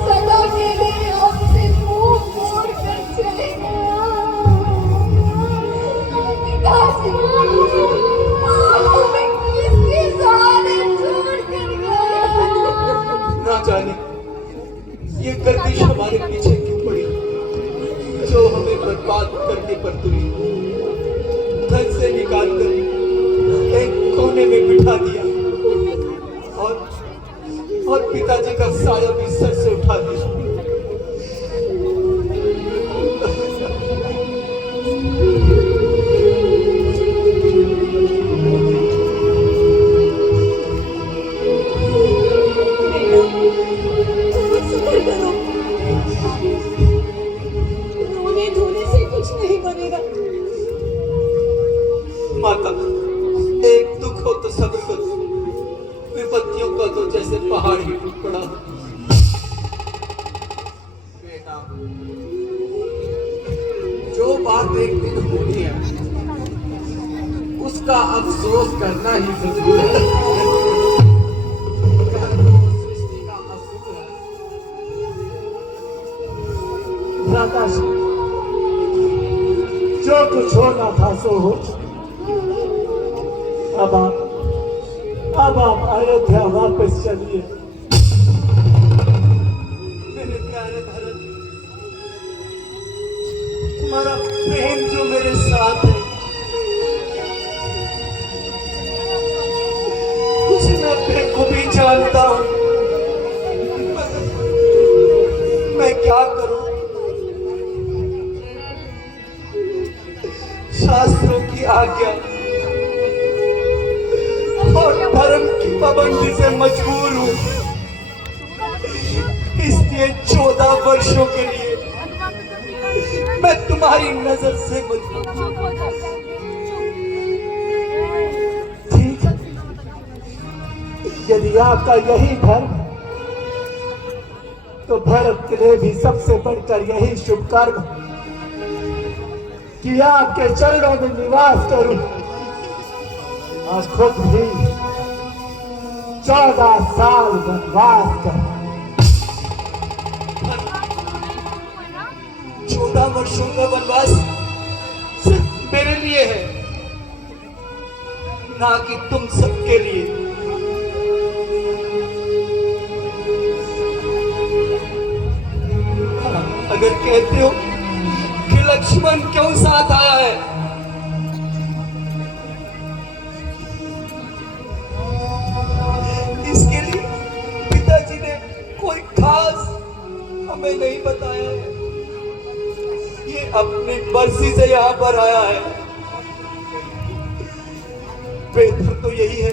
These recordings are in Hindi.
सदा के लिए हमसे मुंह मोड़ कर चले गए। पिताजी, हमें किसके सहारे छोड़ कर गए? ना जाने ये गर्दिश हमारे पीछे क्यों पड़ी, जो हमें बर्बाद करने पर तुली। घर से निकाल कर एक कोने में बिठा दिया और पिताजी का साया भी सर से उठा दिया। रोने धोने से कुछ नहीं बनेगा। माता, एक दुख हो तो सब्र करो, विपत्तियों का तो जैसे पहाड़ ही टूट पड़ा। बेटा, जो बात एक दिन होनी है उसका अफसोस करना ही जरूरी है। सृष्टि का असूल है। भ्राताश्री, जो कुछ होना था सो हो चुका। अब आप अयोध्या वापस चलिए। मेरे प्यारे भरत, तुम्हारा प्रेम जो मेरे साथ है, उसे मैं बेखूबी जानता हूं। मैं क्या करूं? शास्त्रों की आज्ञा और धर्म की पाबंदी से मजबूर हूं। इसलिए 14 वर्षों के लिए मैं तुम्हारी नजर से मजबूर हूं। ठीक है, यदि आपका यही धर्म है, तो भरत के लिए भी सबसे बढ़कर यही शुभ कर्म कि आपके चरणों में निवास करूं और खुद भी 14 साल वनवास कर। 14 वर्षों का वनवास सिर्फ मेरे लिए है, ना कि तुम सबके लिए। हाँ, अगर कहते हो कि लक्ष्मण क्यों साथ आया है, इसके लिए पिताजी ने कोई खास हमें नहीं बताया है। ये अपनी मर्जी से यहाँ पर आया है। बेहतर तो यही है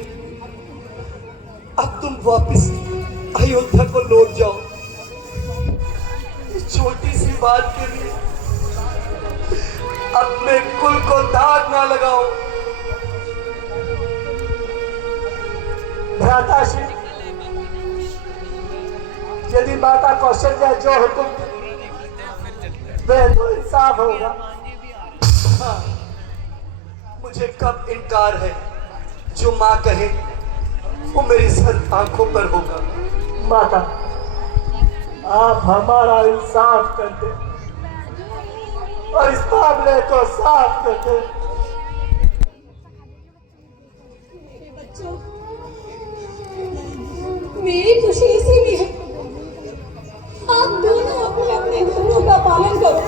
अब तुम वापस अयोध्या को लौट जाओ। इस छोटी सी बात के लिए अपने कुल को दाग ना लगाओ। भ्राताश्री, यदि माता कौशल्या जो हुक्म वह तो इंसाफ होगा। हाँ, मुझे कब इनकार है। जो माँ कहे वो मेरी सर आंखों पर होगा। माता, आप हमारा इंसाफ कर दे और इस मामले को साफ कर दे। मेरे बच्चों, मेरी खुशी इसी में है। आप दोनों अपने अपने धर्मों का पालन करो।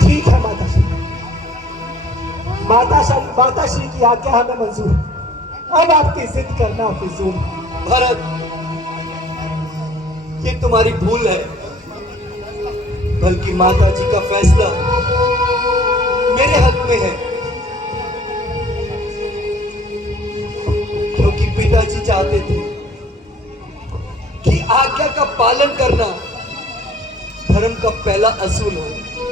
ठीक है माताश्री, माताश्री की आज्ञा हमें मंजूर है। अब आपकी जिद करना फिजूल है। भरत, ये तुम्हारी भूल है, बल्कि माता जी का फैसला मेरे हक में है। क्योंकि पिताजी चाहते थे कि आज्ञा का पालन करना धर्म का पहला असूल हो।